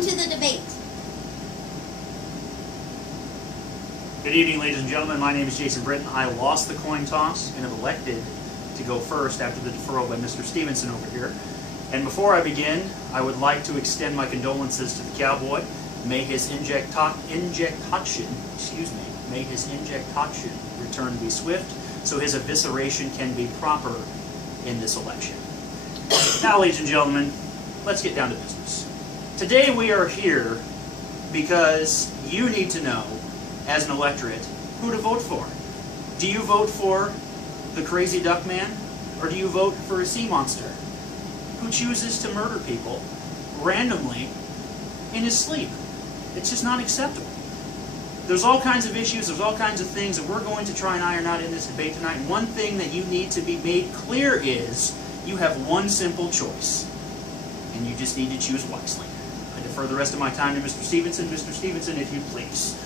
Welcome to the debate. Good evening, ladies and gentlemen. My name is Jason Britton. I lost the coin toss and have elected to go first after the deferral by Mr. Stevenson over here. And before I begin, I would like to extend my condolences to the cowboy. May his injectation return be swift, so his evisceration can be proper in this election. Now, ladies and gentlemen, let's get down to business. Today we are here because you need to know, as an electorate, who to vote for. Do you vote for the crazy duck man, or do you vote for a sea monster who chooses to murder people randomly in his sleep? It's just not acceptable. There's all kinds of issues, there's all kinds of things that we're going to try and iron out in this debate tonight. And one thing that you need to be made clear is you have one simple choice, and you just need to choose wisely. I defer the rest of my time to Mr. Stevenson. Mr. Stevenson, if you please.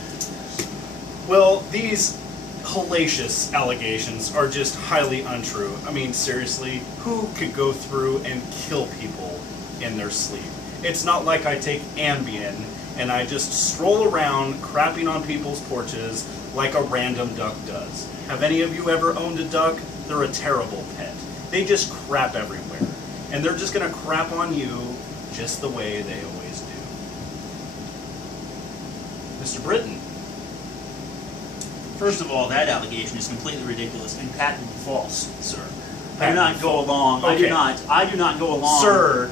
Well, these hellacious allegations are just highly untrue. I mean, seriously, who could go through and kill people in their sleep? It's not like I take Ambien and I just stroll around crapping on people's porches like a random duck does. Have any of you ever owned a duck? They're a terrible pet. They just crap everywhere. And they're just going to crap on you just the way they always do. Mr. Britton. First of all, that allegation is completely ridiculous and patently false, sir. I do Patently not go along. Okay. I do not go along.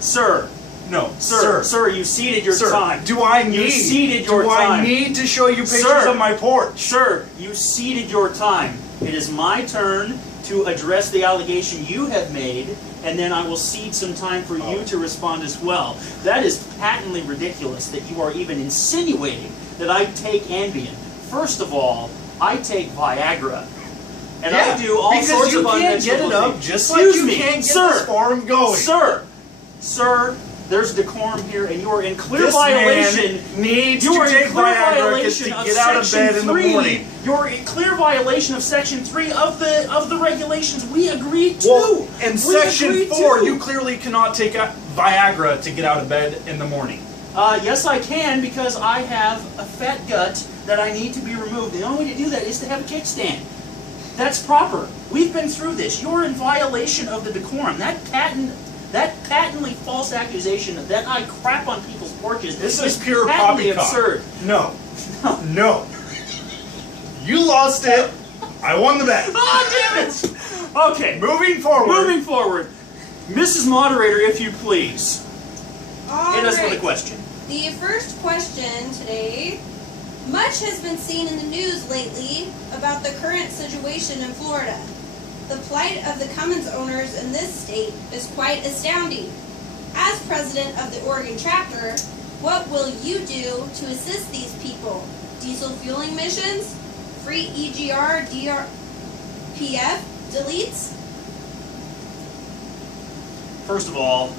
Sir. No, Sir, you ceded your time. Do I You ceded your time. I need to show you pictures Sir. of my porch? Sir, you ceded your time. It is my turn to address the allegation you have made, and then I will cede some time for you to respond as well. That is patently ridiculous that you are even insinuating that I take Ambien. First of all, I take Viagra. And I do all sorts of can't get it up things. just like Excuse you me, can't get sir, this farm going. Sir, there's decorum here, and you are in clear This violation. man needs You to are in take clear Viagra violation to of get out of Section bed in the 3. morning. You're in clear violation of Section 3 of the regulations we agreed to. Well, in We Section agreed 4, to. you clearly cannot take Viagra to get out of bed in the morning. Yes, I can, because I have a fat gut that I need to be removed. The only way to do that is to have a kickstand. That's proper. We've been through this. You're in violation of the decorum. That patently false accusation that I crap on people's porches This is pure patently poppycock. absurd. No. You lost it. I won the bet. Oh, damn it! Okay, Moving forward. Mrs. Moderator, if you please, hit us with a Alright. question. The first question today. Much has been seen in the news lately about the current situation in Florida. The plight of the Cummins owners in this state is quite astounding. As president of the Oregon chapter, what will you do to assist these people? Diesel fueling missions? Free EGR, DRPF deletes? First of all,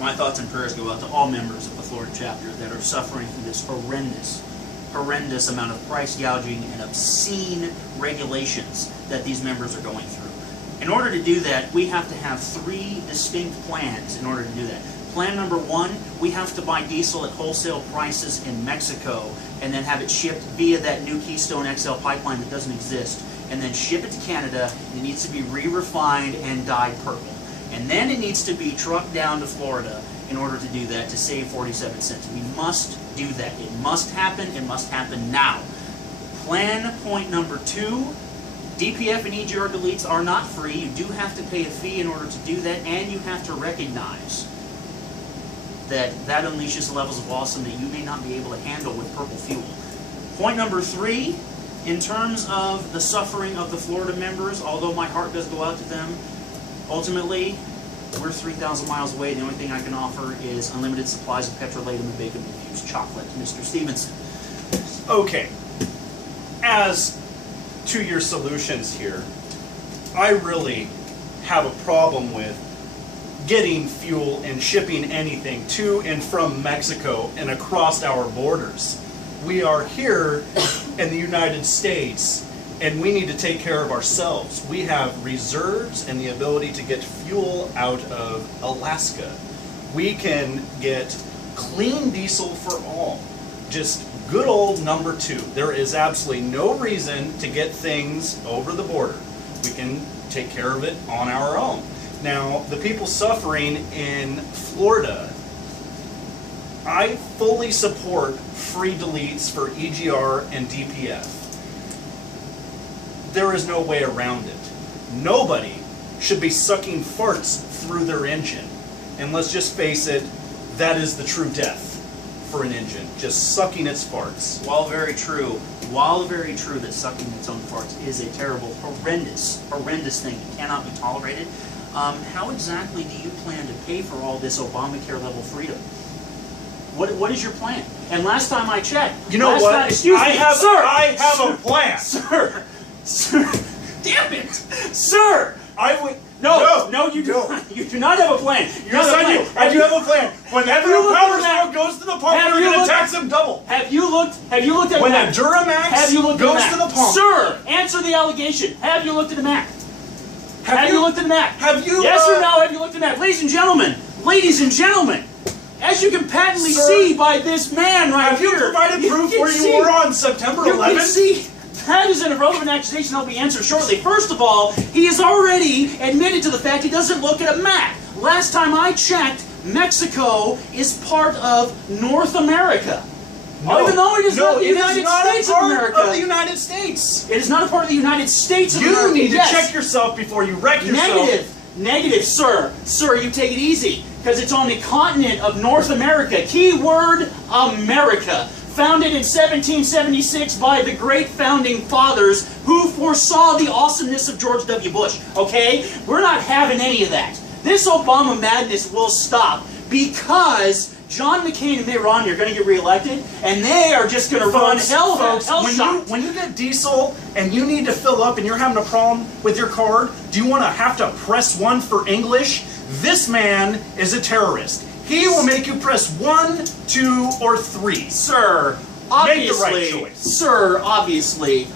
my thoughts and prayers go out to all members of the Florida chapter that are suffering through this horrendous amount of price gouging and obscene regulations that these members are going through. In order to do that, we have to have 3 distinct plans in order to do that. Plan number 1, we have to buy diesel at wholesale prices in Mexico and then have it shipped via that new Keystone XL pipeline that doesn't exist, and then ship it to Canada. It needs to be re-refined and dyed purple. And then it needs to be trucked down to Florida in order to do that, to save 47 cents. We must do that. It must happen. It must happen now. Plan point number 2, DPF and EGR deletes are not free. You do have to pay a fee in order to do that, and you have to recognize that that unleashes levels of awesome that you may not be able to handle with purple fuel. Point number 3, in terms of the suffering of the Florida members, although my heart does go out to them, ultimately, we're 3,000 miles away. The only thing I can offer is unlimited supplies of petrolatum and bacon-infused chocolate. Mr. Stevenson. Okay. As to your solutions here, I really have a problem with getting fuel and shipping anything to and from Mexico and across our borders. We are here in the United States, and we need to take care of ourselves. We have reserves and the ability to get fuel out of Alaska. We can get clean diesel for all. Just good old number 2. There is absolutely no reason to get things over the border. We can take care of it on our own. Now, the people suffering in Florida, I fully support free deletes for EGR and DPF. There is no way around it. Nobody should be sucking farts through their engine. And let's just face it, that is the true death for an engine, just sucking its farts. While very true that sucking its own farts is a terrible, horrendous thing and cannot be tolerated, how exactly do you plan to pay for all this Obamacare level freedom? What is your plan? And last time I checked, you know what? Excuse me, sir. I have a plan, sir. Damn it, sir. No, you do not. You do not have a plan. Yes, I do. I do have a plan. Whenever a power stroke goes to the pump, we're going to tax them double. Have you looked at when the Mac? a Duramax goes to the pump. Sir, answer the allegation. Have you looked at the Mac? Have you looked at the Mac? Have you? Yes or no? Have you looked at the Mac? Ladies and gentlemen, as you can patently see by this man right here. Have you provided proof where you were on September 11th? You can see. That is an irrelevant accusation that will be answered shortly. First of all, he has already admitted to the fact he doesn't look at a map. Last time I checked, Mexico is part of North America. Even though it is not the United States of America. Of the United States. It is not a part of the United States of America. You need to check yourself before you wreck yourself. Negative, sir. Sir, you take it easy. Because it's on the continent of North America. Keyword, America. Founded in 1776 by the great founding fathers who foresaw the awesomeness of George W. Bush. Okay? We're not having any of that. This Obama madness will stop because John McCain and Mitt Romney are going to get reelected, and they are just going to run hell shot. When you get diesel and you need to fill up and you're having a problem with your card, do you want to have to press 1 for English? This man is a terrorist. He will make you press 1, 2, or 3. Sir, obviously, make the right choice. Sir, obviously,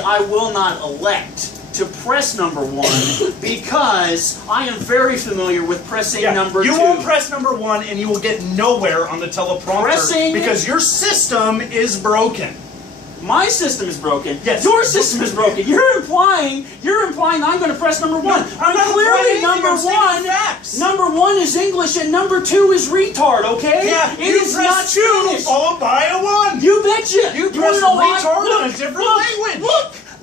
I will not elect to press number 1 because I am very familiar with pressing number 2. You won't press number 1 and you will get nowhere on the teleprompter because your system is broken. My system is broken. Yes. Your system is broken. You're implying I'm going to press number 1. No, I'm not clearly number 1 is English and number 2 is retard, okay? Yeah, it is not Spanish. Followed by a 1. You betcha. You press retard in a different language.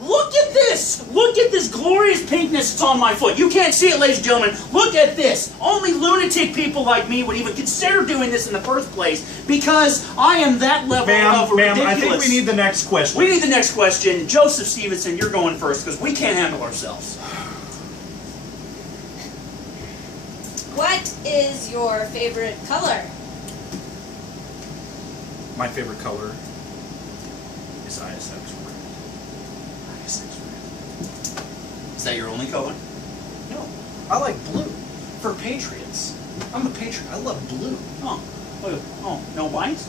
Look at this! Look at this glorious pinkness that's on my foot. You can't see it, ladies and gentlemen. Look at this. Only lunatic people like me would even consider doing this in the first place because I am that level of ridiculous. Ma'am, I think we need the next question. We need the next question. Joseph Stevenson, you're going first because we can't handle ourselves. What is your favorite color? My favorite color is ISX red. Is that your only color? No. I like blue. For Patriots. I'm a patriot. I love blue. Oh, no white?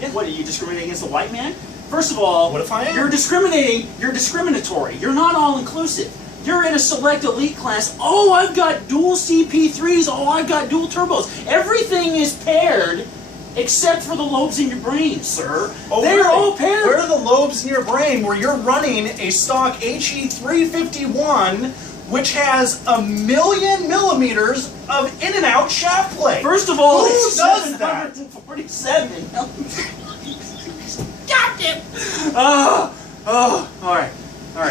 Yeah. What, are you discriminating against the white man? First of all, what if I am? You're discriminatory. You're not all-inclusive. You're in a select elite class. Oh, I've got dual CP3s. Oh, I've got dual turbos. Everything is paired except for the lobes in your brain, sir. Oh, they're all paired. Where are the lobes in your brain where you're running a stock HE351 which has 1,000,000 millimeters of in and out shaft play? First of all, who it's does that? 747 millimeters. Got it. All right.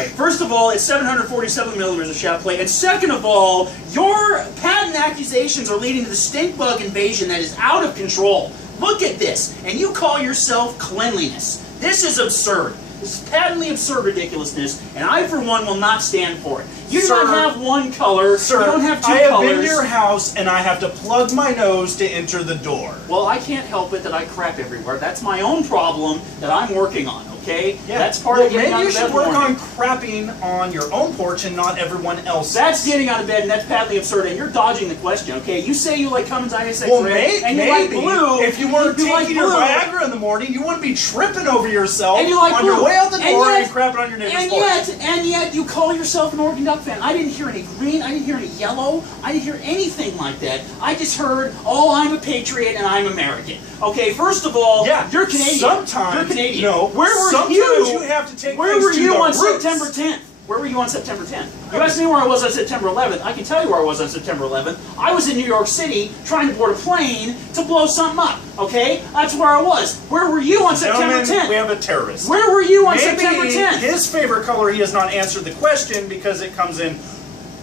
First of all, it's 747 millimeters of shaft play, and second of all, your patent accusations are leading to the stink bug invasion that is out of control. Look at this, and you call yourself cleanliness. This is absurd. This is patently absurd ridiculousness, and I, for one, will not stand for it. You do not have one color. Sir, you don't have two I have colors. been to your house, and I have to plug my nose to enter the door. Well, I can't help it that I crap everywhere. That's my own problem that I'm working on, Okay? Yeah. That's part well, of getting out maybe of you bed should work morning. on crapping on your own porch and not everyone else's. That's getting out of bed, and that's patently absurd, and you're dodging the question, okay? You say you like Cummins ISX Well, Red, and you maybe like blue. if you weren't you like taking your blue, Viagra in the morning, you wouldn't be tripping over yourself and you like on blue. your way out the door and, yet, crapping on your neighbor's porch. and yet, you call yourself an Oregon Duck fan. I didn't hear any green. I didn't hear any yellow. I didn't hear anything like that. I just heard, oh, I'm a patriot and I'm American. Okay, first of all, Yeah, you're Canadian. sometimes- You're Canadian. no, where were sometimes you have to take Where things were to you the on roots. September 10th? Where were you on September 10th? You asked me where I was on September 11th. I can tell you where I was on September 11th. I was in New York City trying to board a plane to blow something up. Okay? That's where I was. Where were you on September Gentlemen, 10th? we have a terrorist. Where were you on Maybe September 10th? his favorite color, he has not answered the question because it comes in,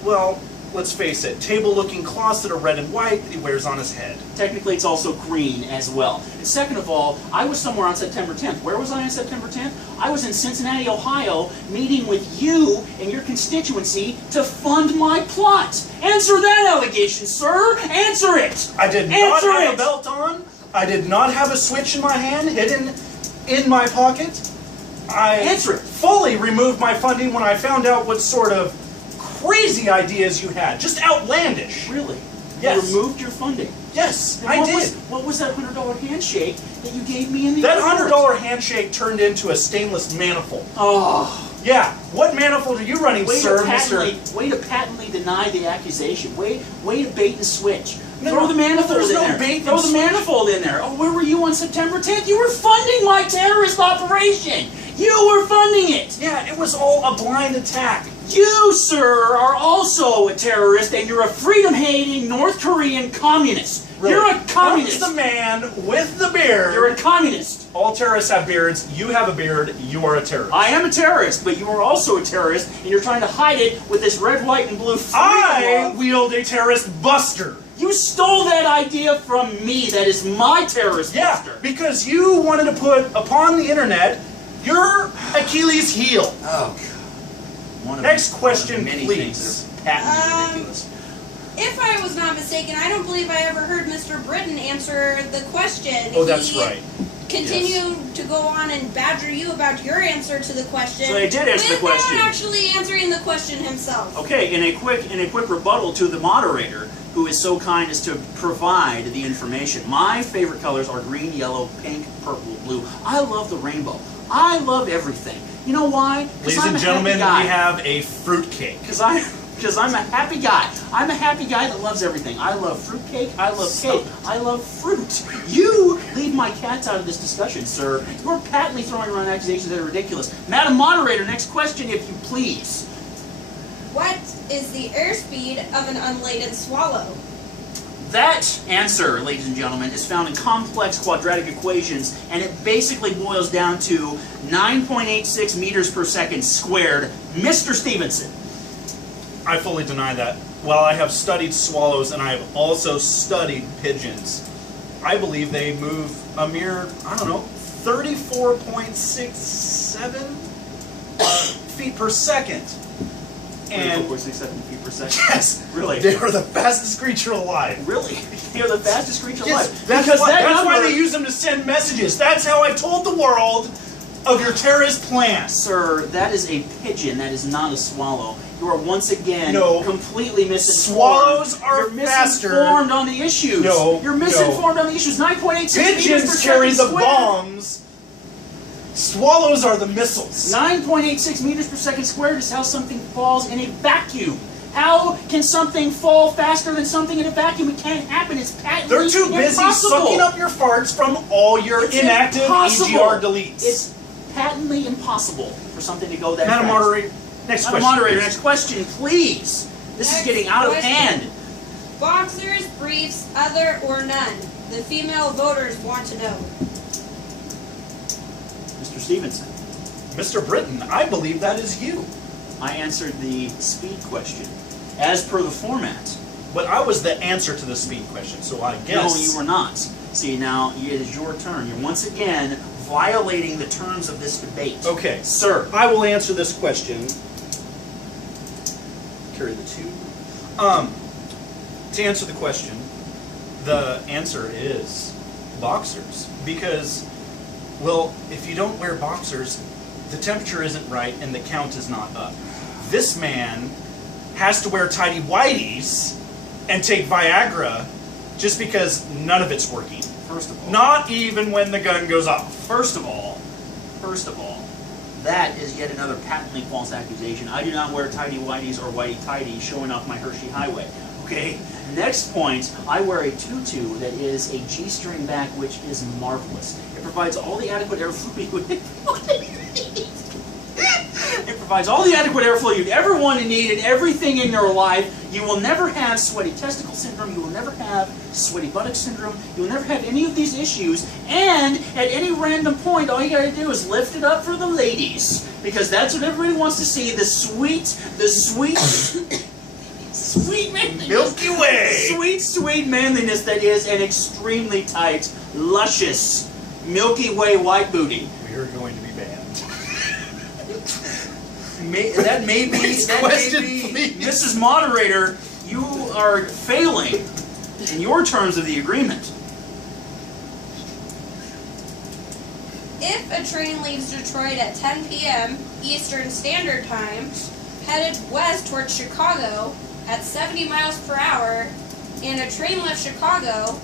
well, let's face it, table-looking cloths that are red and white that he wears on his head. Technically, it's also green as well. And second of all, I was somewhere on September 10th. Where was I on September 10th? I was in Cincinnati, Ohio, meeting with you and your constituency to fund my plot. Answer that allegation, sir. Answer it. I did not Answer have it. a belt on. I did not have a switch in my hand hidden in my pocket. I Answer it. fully removed my funding when I found out what sort of crazy ideas you had. Just outlandish. Really? Yes. You removed your funding. Yes, And I what did. What was that $100 handshake that you gave me in the That airport? $100 handshake turned into a stainless manifold. Oh. Yeah, what manifold are you running, sir, Mr. Way to patently deny the accusation. Way to bait and switch. No, Throw the manifold there's in no there. bait Throw and the switch. manifold in there. Oh, where were you on September 10th? You were funding my terrorist operation. You were funding it. Yeah, it was all a blind attack. You, sir, are also a terrorist, and you're a freedom-hating North Korean communist. Really? You're a communist. Comes the man with the beard. You're a communist. All terrorists have beards. You have a beard. You are a terrorist. I am a terrorist, but you are also a terrorist, and you're trying to hide it with this red, white, and blue freedom I law. wield a terrorist buster. You stole that idea from me. That is my terrorist Yeah, buster. because you wanted to put upon the internet your Achilles heel. Oh, God. Next question, many please. things that are patently ridiculous. If I was not mistaken, I don't believe I ever heard Mr. Britton answer the question. Oh, that's He right. continued to go on and badger you about your answer to the question. So I did answer the question. Without actually answering the question himself. Okay, in a quick rebuttal to the moderator, who is so kind as to provide the information. My favorite colors are green, yellow, pink, purple, blue. I love the rainbow. I love everything. You know why? 'Cause Ladies I'm and a gentlemen, we happy guy. have a fruitcake. Because I'm a happy guy. I'm a happy guy that loves everything. I love fruitcake. I love cake. I love fruit. You leave my cats out of this discussion, sir. You're patently throwing around accusations that are ridiculous. Madam Moderator, next question, if you please. What is the airspeed of an unladen swallow? That answer, ladies and gentlemen, is found in complex quadratic equations, and it basically boils down to 9.86 meters per second squared. Mr. Stevenson. I fully deny that. While I have studied swallows and I have also studied pigeons, I believe they move a mere, 34.67 feet per second. And 4.67 feet per second. yes, Really? they are the fastest creature alive. Really? They're the fastest creature Yes, alive. that's, Because why, that that's why number- they use them to send messages. That's how I told the world of your terrorist plans. Sir, that is a pigeon. That is not a swallow. You are once again No. completely misinformed. Swallows are You're faster. misinformed on the issues. No, You're misinformed on the issues. 9.86 meters per Pigeons second carry the squared. bombs. Swallows are the missiles. 9.86 meters per second squared is how something falls in a vacuum. How can something fall faster than something in a vacuum? It can't happen. It's patently They're too busy impossible. sucking up your farts from all your It's inactive impossible. EGR deletes. It's patently impossible for something to go that Madam fast. Moderator, next Madam question. Moderator, please. next question, please. This is Next getting out of question. hand. Boxers, briefs, other or none? The female voters want to know. Mr. Stevenson, Mr. Britton, I believe that is you. I answered the speed question as per the format. But I was the answer to the speed question, so I guess. No, you were not. See, now it is your turn. You're once again violating the terms of this debate. Okay. Sir. I will answer this question. Carry the two. To answer the question, the answer is boxers. Because, well, if you don't wear boxers, the temperature isn't right and the count is not up. This man has to wear tighty whities and take Viagra just because none of it's working. First of all, Not even when the gun goes off. First of all, that is yet another patently false accusation. I do not wear tidy whities or whitey tighties showing off my Hershey Highway. Okay? Next point, I wear a tutu that is a G-string back, which is marvelous. It provides all the adequate airflow you would It provides all the adequate airflow you'd ever want to need in everything in your life. You will never have sweaty testicle syndrome. You will never have sweaty buttock syndrome. You will never have any of these issues. And at any random point, all you got to do is lift it up for the ladies, because that's what everybody wants to see. The sweet, sweet manliness. Milky Way. Sweet manliness that is an extremely tight, luscious, Milky Way white booty. We are going to be banned. That may be, Please. Mrs. Moderator, you are failing in your terms of the agreement. If a train leaves Detroit at 10 p.m. Eastern Standard Time, headed west towards Chicago at 70 miles per hour, and a train left Chicago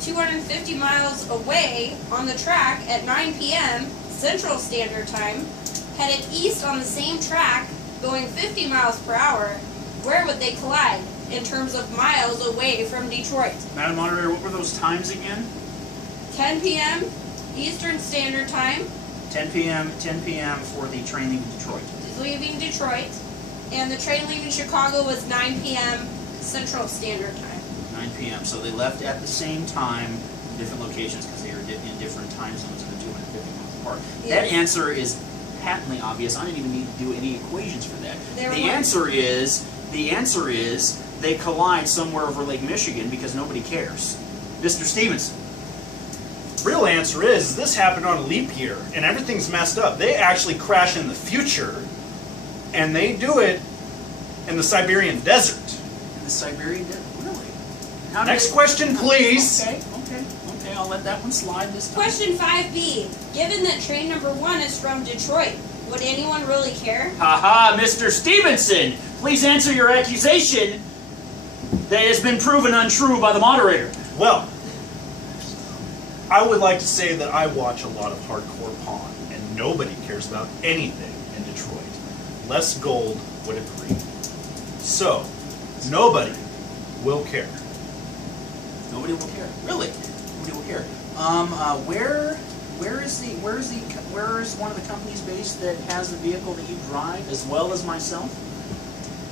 250 miles away on the track at 9 p.m. Central Standard Time, headed east on the same track, going 50 miles per hour, where would they collide in terms of miles away from Detroit? Madam Moderator, what were those times again? 10 p.m. Eastern Standard Time, 10 p.m. for the train leaving Detroit. leaving Detroit, and the train leaving Chicago was 9 p.m. Central Standard Time. 9 p.m. So they left at the same time, different locations, because they were in different time zones and they're 250 miles apart. Yes. That answer is patently obvious. I didn't even need to do any equations for that. There The were- answer is they collide somewhere over Lake Michigan because nobody cares. Mr. Stevenson. Real answer is this happened on a leap year and everything's messed up. They actually crash in the future and they do it in the Siberian desert. In the Siberian Desert? Really? How did Next it- question, please. Okay, I'll let that one slide this time. Question 5B. Given that train number 1 is from Detroit, would anyone really care? Haha, Mr. Stevenson! Please answer your accusation that has been proven untrue by the moderator. Well, I would like to say that I watch a lot of hardcore pawn and nobody cares about anything in Detroit. Less Gold would agree. So, nobody will care. Nobody will care. Really? Nobody will care. Where is one of the companies based that has the vehicle that you drive, as well as myself?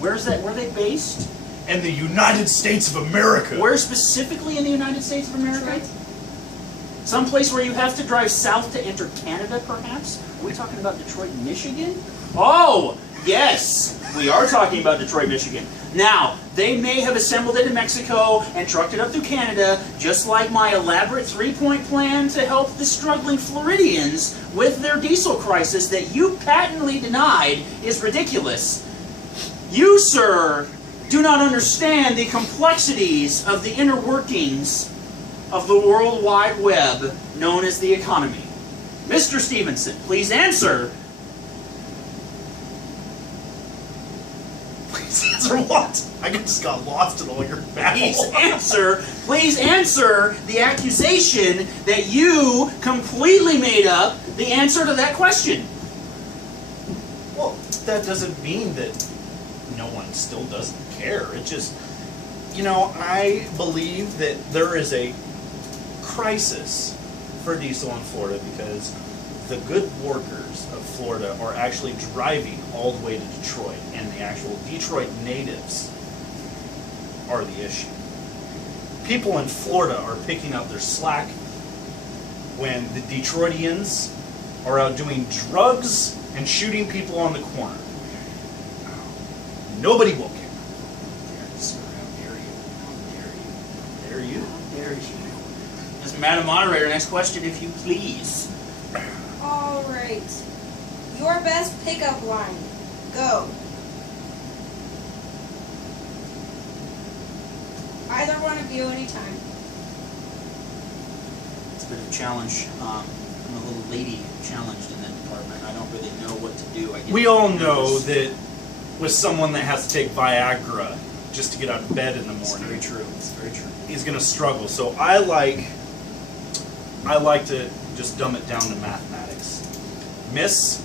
Where's that? Where are they based? In the United States of America. Where specifically in the United States of America? Detroit. Someplace where you have to drive south to enter Canada, perhaps? Are we talking about Detroit, Michigan? Oh, yes, we are talking about Detroit, Michigan. Now, they may have assembled it in Mexico and trucked it up through Canada, just like my elaborate three-point plan to help the struggling Floridians with their diesel crisis that you patently denied is ridiculous. You, sir, do not understand the complexities of the inner workings of the World Wide Web known as the economy. Mr. Stevenson, please answer. Please answer what? I just got lost in all your babble. Please answer the accusation that you completely made up the answer to that question. Well, that doesn't mean that no one still doesn't care. It just, I believe that there is a crisis for diesel in Florida because the good workers of Florida are actually driving all the way to Detroit, and the actual Detroit natives are the issue. People in Florida are picking up their slack when the Detroitians are out doing drugs and shooting people on the corner. Nobody will care. Sir, how dare you? How dare you? Dare you? How dare you? Yes, Madam Moderator, next question, if you please. All right. Your best pickup line. Go. Either one of you, anytime. It's a bit of a challenge. I'm a little lady challenged in that department. I don't really know what to do. I get We all nervous. know that with someone that has to take Viagra just to get out of bed in the It's very morning, true. It's very true. he's going to struggle. So I like to just dumb it down to mathematics. Miss,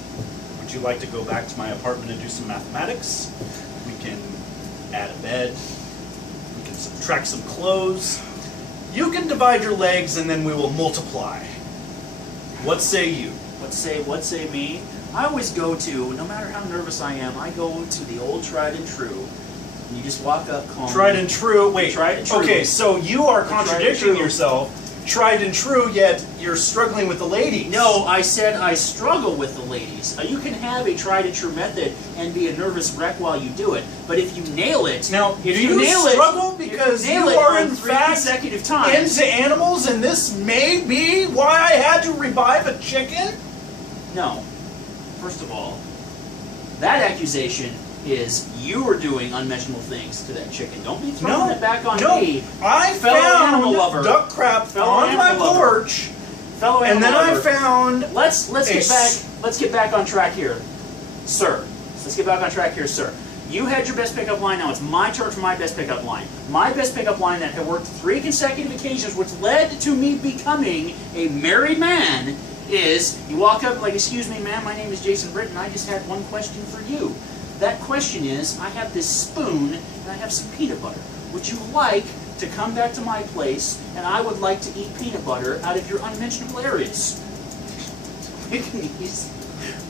would you like to go back to my apartment and do some mathematics? We can add a bed. We can subtract some clothes. You can divide your legs and then we will multiply. What say you? What say me? I always go to, no matter how nervous I am, I go to the old tried and true. And you just walk up calmly. Tried and true. Wait. Tried and true. Okay, so you are Tried and contradicting true. yourself. Tried and true, yet you're struggling with the ladies. No, I said I struggle with the ladies. You can have a tried and true method and be a nervous wreck while you do it, but if you nail it, Now, if do you you nail struggle it, because if you, nail you it are on in 3 fact consecutive times. into animals, and this may be why I had to revive a chicken? No. First of all, that accusation is you were doing unmentionable things to that chicken. Don't be throwing it back on me. I fellow animal found lover. duck crap Fellow on my animal lover. porch, Fellow and animal then I lover. found Let's a get back on track here, sir. Let's get back on track here, sir. You had your best pickup line. Now it's my turn for my best pickup line. My best pickup line that had worked 3 consecutive occasions, which led to me becoming a married man, is you walk up like, "Excuse me, ma'am. My name is Jason Britton. I just had one question for you. That question is, I have this spoon and I have some peanut butter. Would you like to come back to my place and I would like to eat peanut butter out of your unmentionable areas?" Quick and easy.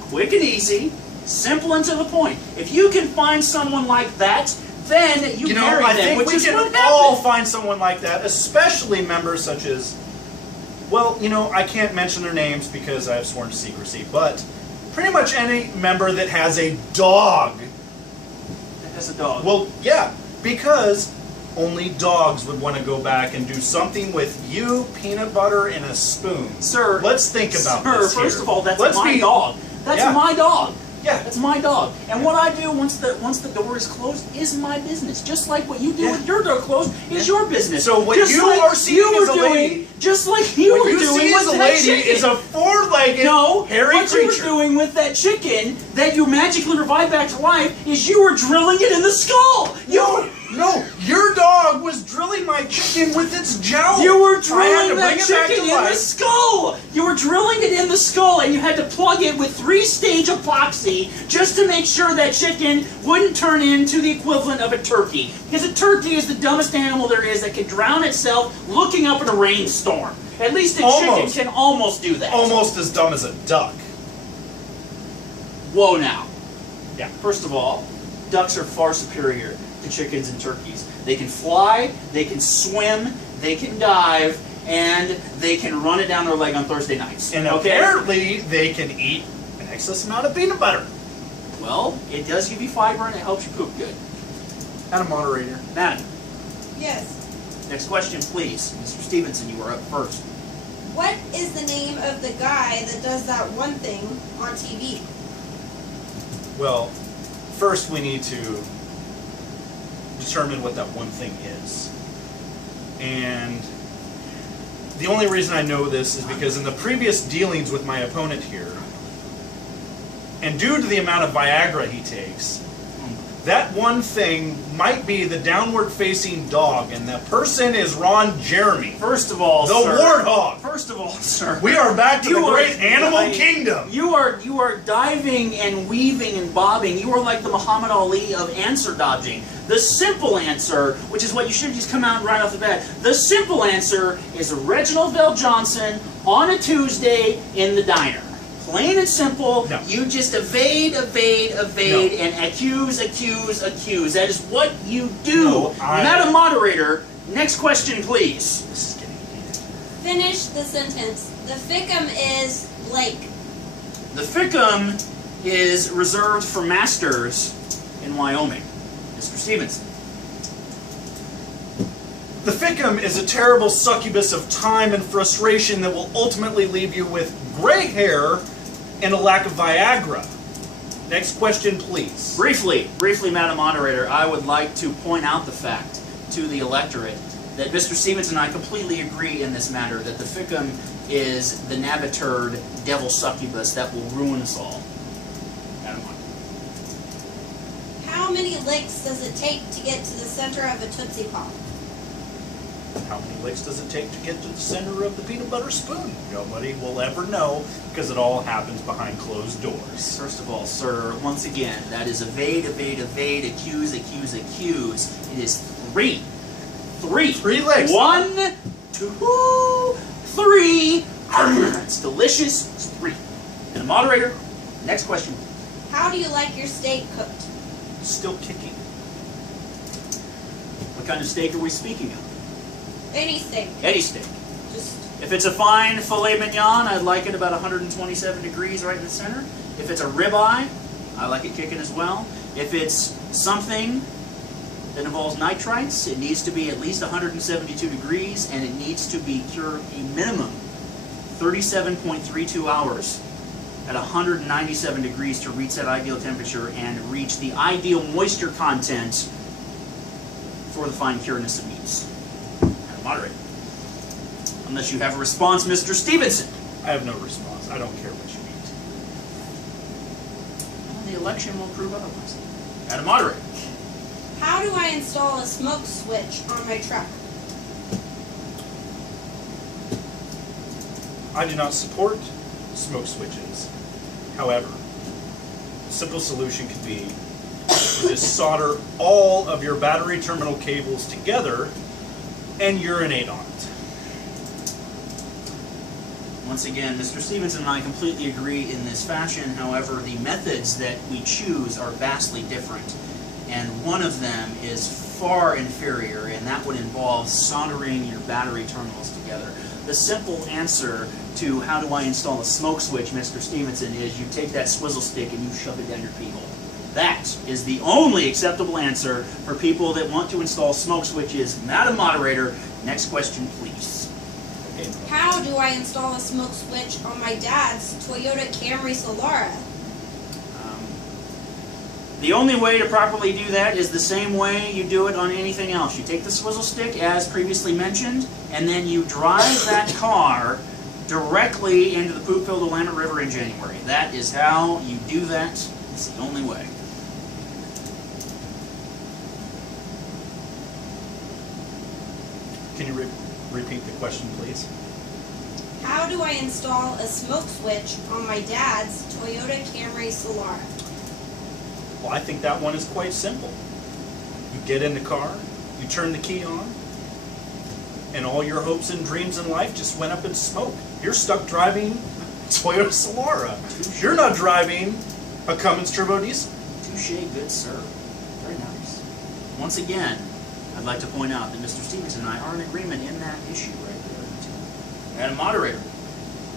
Quick and easy. Simple and to the point. If you can find someone like that, then you marry I them, think which we is can what all happened. find someone like that, especially members such as, well, I can't mention their names because I have sworn to secrecy, but pretty much any member that has a dog. As a dog. Well, yeah, because only dogs would want to go back and do something with you, peanut butter, and a spoon. Sir, let's think about sir, this here. first of all, that's Let's my be- dog. That's Yeah. my dog. Yeah. That's my dog. And what I do once the door is closed is my business. Just like what you do Yeah. with your door closed is your business. So what Just you like are seeing you as were a doing, lady- just like you What were you doing see with as a that lady chicken. is a four-legged, No, hairy what you creature. were doing with that chicken that you magically revived back to life is you were drilling it in the skull. No, your dog was drilling my chicken with its jowl. You were I had to drilling bring that it back chicken to in the life. skull! You were drilling it in the skull and you had to plug it with 3-stage epoxy just to make sure that chicken wouldn't turn into the equivalent of a turkey. Because a turkey is the dumbest animal there is that can drown itself looking up at a rainstorm. At least a chicken Almost. can almost do that. Almost as dumb as a duck. Whoa now. Yeah. First of all, ducks are far superior to chickens and turkeys. They can fly, they can swim, they can dive, and they can run it down their leg on Thursday nights. And okay? apparently they can eat an excess amount of peanut butter. Well, it does give you fiber and it helps you poop good. And a moderator. Madam, Yes. next question please. Mr. Stevenson, you are up first. What is the name of the guy that does that one thing on TV? Well, first we need to determine what that one thing is. And the only reason I know this is because in the previous dealings with my opponent here, and due to the amount of Viagra he takes, that one thing might be the downward-facing dog, and the person is Ron Jeremy, First of all, the sir. warthog. First of all, sir. We are back to the You are- great animal I- kingdom. You are diving and weaving and bobbing. You are like the Muhammad Ali of answer dodging. The simple answer, which is what you should just come out right off the bat, the simple answer is Reginald Bell Johnson on a Tuesday in the diner. Plain and simple. No. You just evade, No. and accuse. That is what you do. No, Madam Moderator, next question, please. This is getting heated. Finish the sentence. The ficum is blank. The ficum is reserved for masters in Wyoming. Mr. Stevenson. The ficum is a terrible succubus of time and frustration that will ultimately leave you with gray hair and a lack of Viagra. Next question, please. Briefly, Madam Moderator, I would like to point out the fact to the electorate that Mr. Stevens and I completely agree in this matter, that the Ficum is the Naviturd devil succubus that will ruin us all. Adam. How many licks does it take to get to the center of a Tootsie Pop? How many licks does it take to get to the center of the peanut butter spoon? Nobody will ever know, because it all happens behind closed doors. First of all, sir, once again, that is evade, evade, evade, accuse, accuse, accuse. It is three. Three licks. 1, 2, 3. It's delicious. It's 3. And the moderator, next question. How do you like your steak cooked? Still kicking. What kind of steak are we speaking of? Any steak. Any steak. Just If it's a fine filet mignon, I'd like it about 127 degrees right in the center. If it's a ribeye, I like it kicking as well. If it's something that involves nitrites, it needs to be at least 172 degrees, and it needs to be cured a minimum 37.32 hours at 197 degrees to reach that ideal temperature and reach the ideal moisture content for the fine cureness of meats. Moderate. Unless you have a response, Mr. Stevenson. I have no response. I don't care what you eat. Well, the election will prove otherwise. Madam Moderator. how do I install a smoke switch on my truck? I do not support smoke switches. However, a simple solution could be to just solder all of your battery terminal cables together and urinate on it. Once again, Mr. Stevenson and I completely agree in this fashion. However, the methods that we choose are vastly different. And one of them is far inferior, and that would involve soldering your battery terminals together. The simple answer to how do I install a smoke switch, Mr. Stevenson, is you take that swizzle stick and you shove it down your pee hole. That is the only acceptable answer for people that want to install smoke switches. Madam Moderator, next question, please. How do I install a smoke switch on my dad's Toyota Camry Solara? The only way to properly do that is the same way you do it on anything else. You take the swizzle stick, as previously mentioned, and then you drive that car directly into the poop-filled Willamette River in January. That is how you do that. It's the only way. Can you repeat the question, please? How do I install a smoke switch on my dad's Toyota Camry Solara? Well, I think that one is quite simple. You get in the car, you turn the key on, and all your hopes and dreams in life just went up in smoke. You're stuck driving a Toyota Solara. You're not driving a Cummins turbo diesel. Touché, good sir. Very nice. Once again, I'd like to point out that Mr. Stevenson and I are in agreement in that issue right there. Madam Moderator.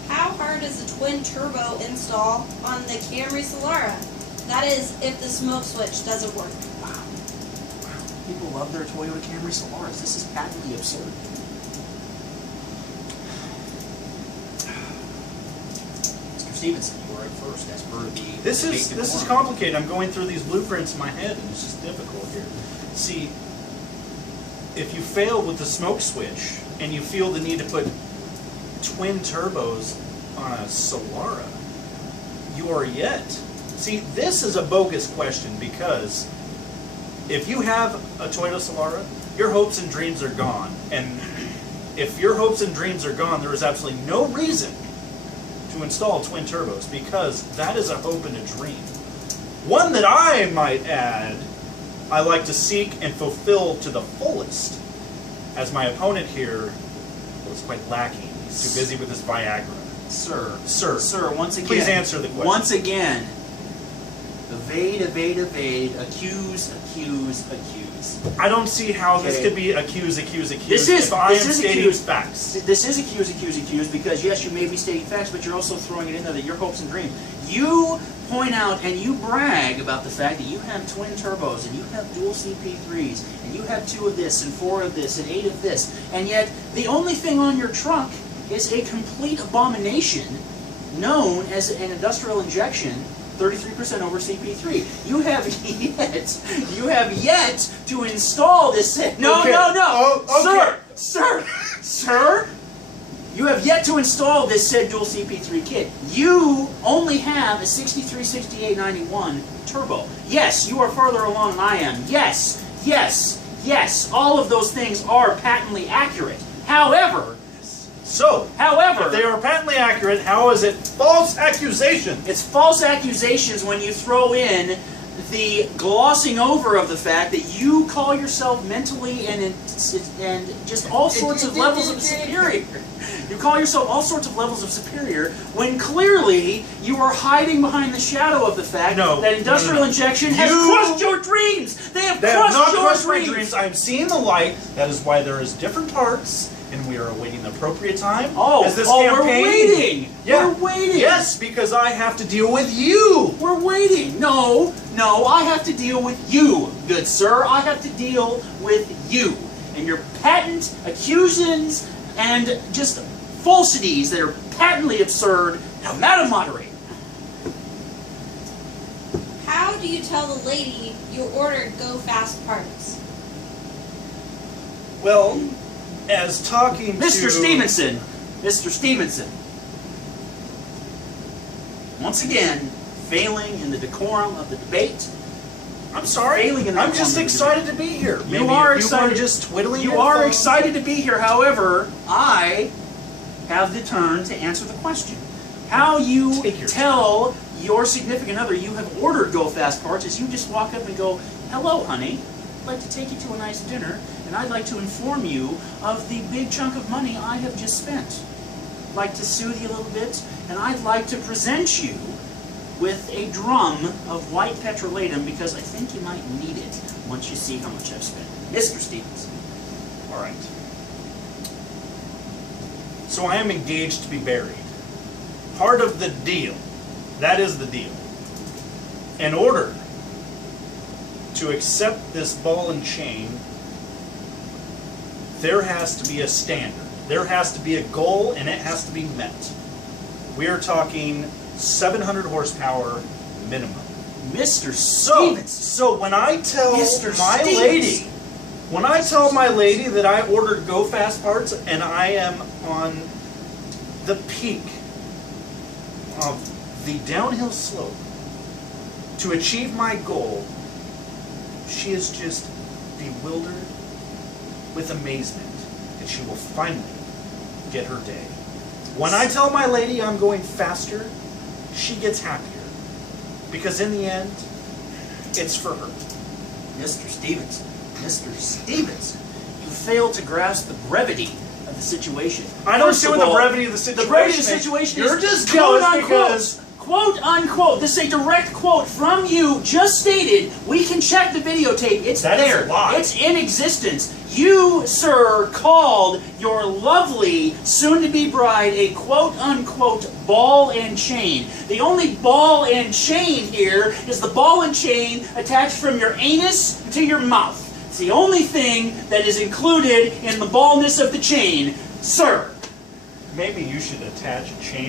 How hard is a twin turbo install on the Camry Solara? That is, if the smoke switch doesn't work. Wow. People love their Toyota Camry Solaris. This is patently absurd. Mr. Stevenson, you are at first as per the... This is complicated. I'm going through these blueprints in my head, and it's just difficult here. See, if you fail with the smoke switch and you feel the need to put twin turbos on a Solara, you are yet. See, this is a bogus question, because if you have a Toyota Solara, your hopes and dreams are gone. And if your hopes and dreams are gone, there is absolutely no reason to install twin turbos, because that is a hope and a dream. One that I might add, I like to seek and fulfill to the fullest, as my opponent here was quite lacking. He's too busy with his Viagra. Sir, once again... Please answer the question. Once again, evade, evade, evade, accuse, accuse, accuse. I don't see how this Okay. could be accuse, accuse, accuse This is- if I this am is stating accuse. facts. This is accuse, accuse, accuse, because yes, you may be stating facts, but you're also throwing it in there that your hopes and dreams. You point out and you brag about the fact that you have twin turbos and you have dual CP3s and you have 2 of this and 4 of this and 8 of this, and yet the only thing on your truck is a complete abomination known as an industrial injection 33% over CP3. You have yet to install this. No, Okay. no, no, Oh, okay. Sir, you have yet to install this said dual CP3 kit. You only have a 636891 turbo. Yes, you are farther along than I am. Yes, all of those things are patently accurate. However, If they are patently accurate, how is it false accusation? it's false accusations when you throw in the glossing over of the fact that you call yourself mentally and just all sorts of levels of superior. You call yourself all sorts of levels of superior when clearly you are hiding behind the shadow of the fact that industrial injection has crushed your dreams. They have crushed your dreams. I'm seeing the light. That is why there is different parts, and we are awaiting the appropriate time. We're waiting. Yeah. We're waiting. Yes, because I have to deal with you. We're waiting. No, I have to deal with you, good sir. I have to deal with you and your patent accusations and just falsities that are patently absurd. Now, Madam Moderator. How do you tell the lady you ordered Go Fast parts? Well, as talking Mr. Stevenson. Once again, failing in the decorum of the debate. I'm sorry. I'm just excited to be here. You are excited. Just twiddling. You are excited to be here. However, I have the turn to answer the question. How you tell your significant other you have ordered Go Fast parts is you just walk up and go, "Hello, honey. I'd like to take you to a nice dinner, and I'd like to inform you of the big chunk of money I have just spent. I'd like to soothe you a little bit, and I'd like to present you with a drum of white petrolatum because I think you might need it once you see how much I've spent." Mr. Stevenson. All right. So I am engaged to be buried. Part of the deal. That is the deal. In order to accept this ball and chain, there has to be a standard. There has to be a goal, and it has to be met. We are talking 700 horsepower minimum. Mr. Stevenson. So when I tell my lady that I ordered Go Fast parts and I am on the peak of the downhill slope to achieve my goal, she is just bewildered with amazement, and she will finally get her day. When I tell my lady I'm going faster, she gets happier, because in the end, it's for her. Mr. Stevenson, you fail to grasp the brevity of the situation. I don't see the brevity of the situation. The brevity of the situation You're is just jealous because... Quote unquote, this is a direct quote from you, just stated, we can check the videotape, it's That there. is a lie. It's in existence. You, sir, called your lovely, soon-to-be bride a quote-unquote ball and chain. The only ball and chain here is the ball and chain attached from your anus to your mouth. It's the only thing that is included in the ballness of the chain. Sir. Maybe you should attach a chain